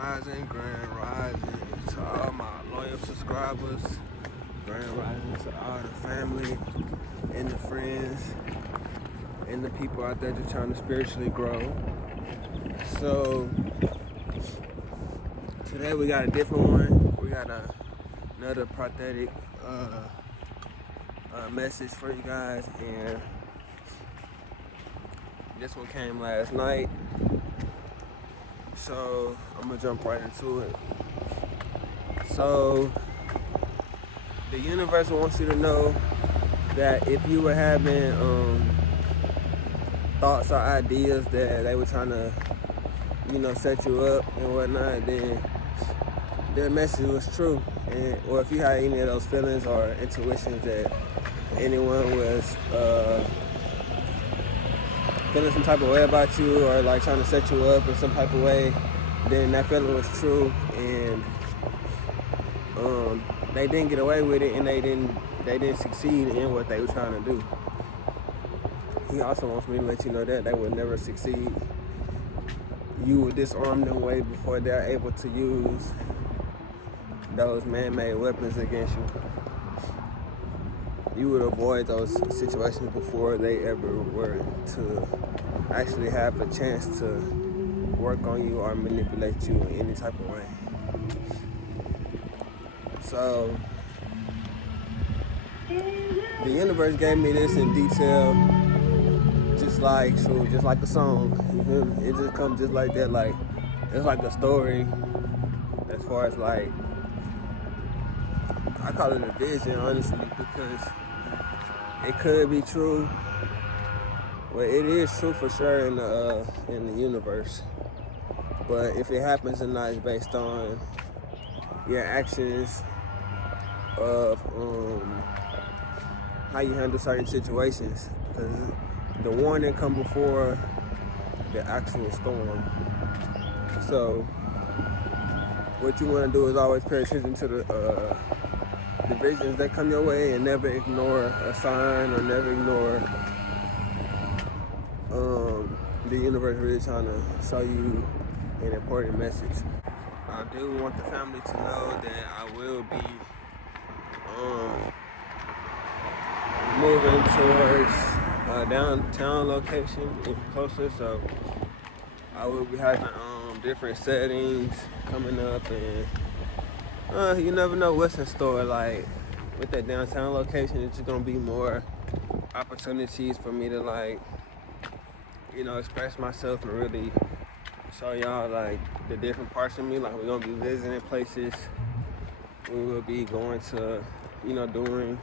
Grand Rising to all my loyal subscribers, Grand Rising to all the family and the friends and the people out there just trying to spiritually grow. So today we got a different one. We got another prophetic message for you guys, and this one came last night. So I'm gonna jump right into it. So the universe wants you to know that if you were having thoughts or ideas that they were trying to, set you up and whatnot, then their message was true. Or if you had any of those feelings or intuitions that anyone was feeling some type of way about you, or like trying to set you up in some type of way, then that feeling was true, and they didn't get away with it, and they didn't succeed in what they were trying to do. He also wants me to let you know that they will never succeed. You will disarm them way before they're able to use those man-made weapons against you. You would avoid those situations before they ever were to actually have a chance to work on you or manipulate you in any type of way. So the universe gave me this in detail, just like a song. You feel me? It just comes just like that, like it's like a story. As far as like, I call it a vision, honestly, because it could be true. Well, it is true for sure in the universe. But if it happens or not is based on your actions of how you handle certain situations. Because the warning come before the actual storm. So what you want to do is always pay attention to the visions that come your way, and never ignore a sign, or never ignore the universe really trying to show you an important message. I do want the family to know that I will be moving towards a downtown location, if closer, so I will be having different settings coming up, and you never know what's in store. Like with that downtown location, it's just gonna be more opportunities for me to express myself and really show y'all like the different parts of me. Like we're gonna be visiting places, we will be going to, doing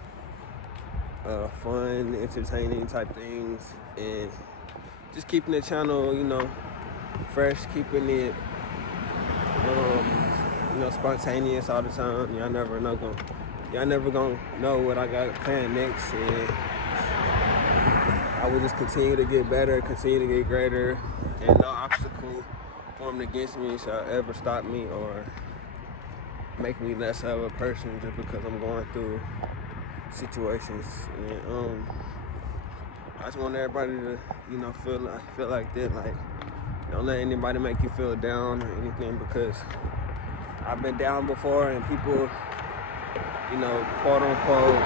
fun, entertaining type things, and just keeping the channel, fresh, keeping it spontaneous all the time. Y'all never gonna know what I got planned next, and I will just continue to get better, continue to get greater, and no obstacle formed against me shall ever stop me or make me less of a person just because I'm going through situations. And I just want everybody to, feel like that. Like, don't let anybody make you feel down or anything, because I've been down before, and people, quote unquote,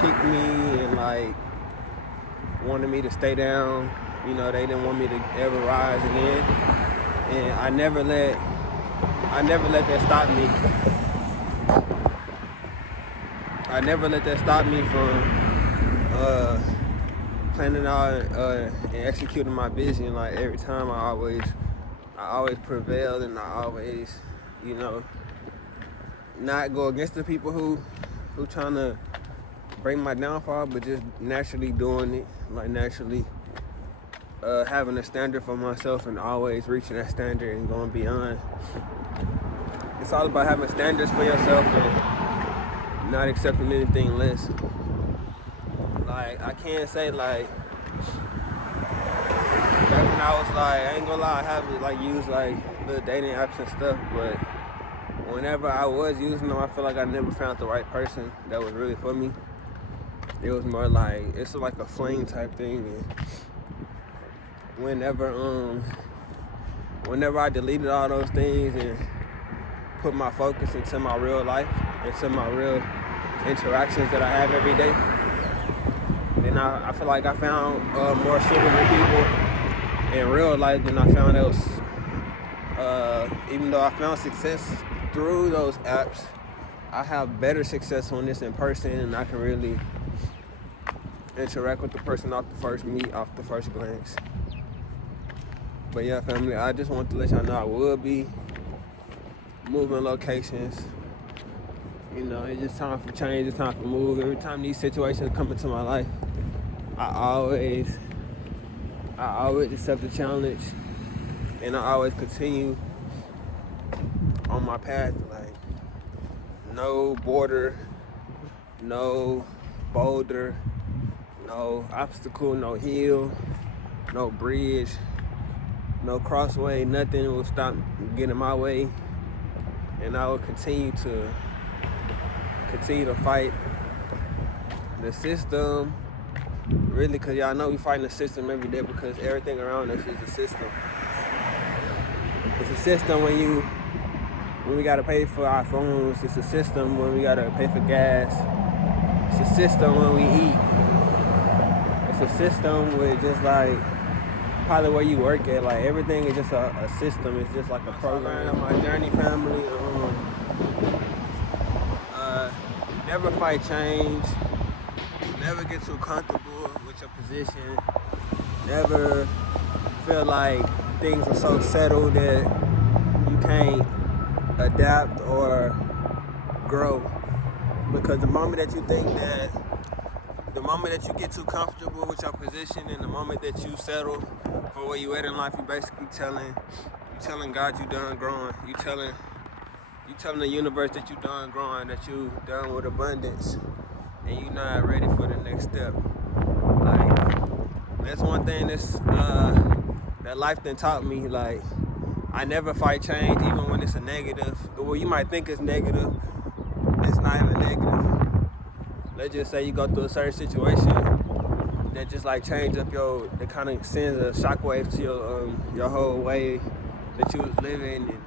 kick me and like wanted me to stay down. They didn't want me to ever rise again, and I never let that stop me. I never let that stop me from planning out and executing my vision. Like every time, I always prevailed, and I always, not go against the people who trying to bring my downfall, but just naturally doing it, like naturally having a standard for myself and always reaching that standard and going beyond. It's all about having standards for yourself and not accepting anything less. Like, I can't say like back when I was like, I ain't gonna lie, I haven't used the dating apps and stuff, but whenever I was using them, I feel like I never found the right person that was really for me. It was more like, it's like a fling type thing. And whenever whenever I deleted all those things and put my focus into my real life, into my real interactions that I have every day, then I feel like I found more suitable people in real life than I found else. Even though I found success through those apps, I have better success on this in person, and I can really interact with the person off the first meet, off the first glance. But yeah, family, I just want to let y'all know I will be moving locations. You know, it's just time for change, it's time for move. Every time these situations come into my life, I always accept the challenge, and I always continue on my path. Like, no border, no boulder, no obstacle, no hill, no bridge, no crossway, nothing will stop getting in my way. And I will continue to fight the system, really, because y'all know we fighting the system every day, because everything around us is a system. It's a system when we gotta pay for our phones. It's a system when we gotta pay for gas. It's a system when we eat. It's a system with just like probably where you work at. Like, everything is just a system. It's just like a program. On my journey, family, never fight change. Never get too comfortable with your position. Never feel like things are so settled that you can't adapt or grow. Because the moment that you get too comfortable with your position, and the moment that you settle for where you at in life, you basically telling God you done growing. You telling the universe that you done growing, that you done with abundance, and you not ready for the next step. Like, that's one thing that life done taught me. Like, I never fight change, even when it's a negative. Well, you might think it's negative. It's not even negative. Let's just say you go through a certain situation that just like change up that kind of sends a shockwave to your whole way that you was living and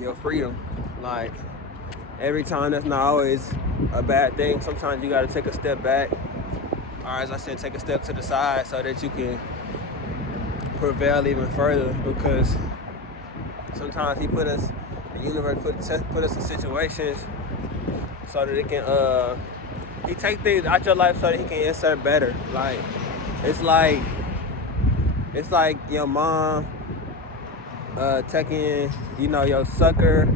your freedom. Like, every time, that's not always a bad thing. Sometimes you gotta take a step back, or as I said, take a step to the side, so that you can prevail even further. Because sometimes the universe put us in situations so that it can he take things out your life so that he can insert better. Like, it's like your mom taking, your sucker,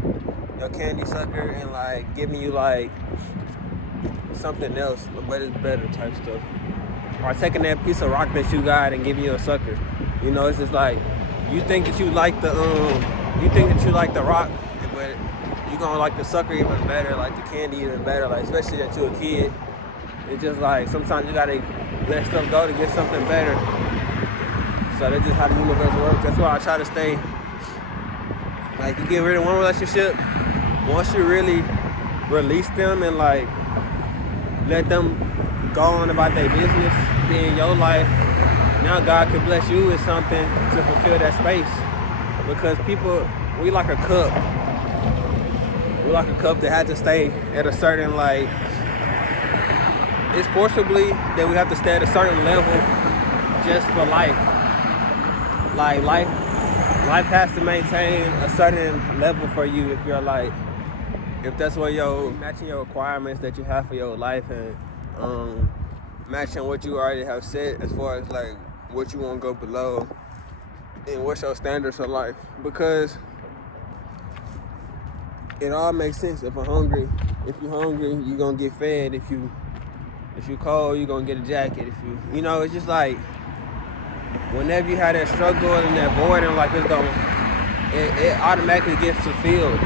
your candy sucker, and like giving you like something else, but it's better type stuff. Or taking that piece of rock that you got and giving you a sucker. It's just like, you think that you like the rock, but you gonna like the sucker even better, like the candy even better, like, especially that you're a kid. It's just like, sometimes you gotta let stuff go to get something better. So that's just how the universe works. That's why I try to stay, like, you get rid of one relationship, once you really release them and like let them go on about their business, be in your life, now God can bless you with something to fulfill that space. Because people, we like a cup. We're like a cup that had to stay at a certain, like, it's forcibly that we have to stay at a certain level just for life. Like, life has to maintain a certain level for you if you're like, if that's what you're matching your requirements that you have for your life, and matching what you already have set as far as like what you want to go below and what's your standards for life. Because it all makes sense. If you're hungry, you're gonna get fed. If you cold, you're gonna get a jacket. It's just like, whenever you have that struggle and that void in life, it automatically gets fulfilled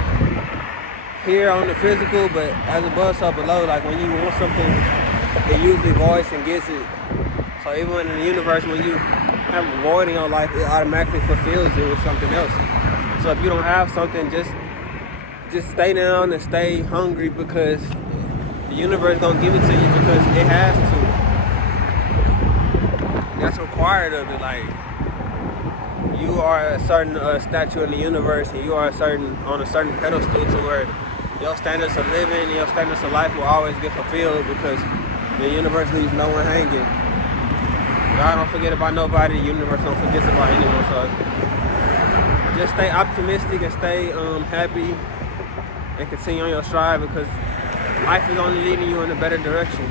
here on the physical, but as above, so below. Like, when you want something, it usually voids and gets it. So even in the universe, when you have a void in your life, it automatically fulfills it with something else. So if you don't have something, just stay down and stay hungry, because the universe gonna give it to you, because it has to. That's required of it. Like, you are a certain statue in the universe, and you are on a certain pedestal to where your standards of living and your standards of life will always get fulfilled because the universe leaves no one hanging. God don't forget about nobody. The universe don't forget about anyone. So just stay optimistic and stay happy and continue on your stride because life is only leading you in a better direction.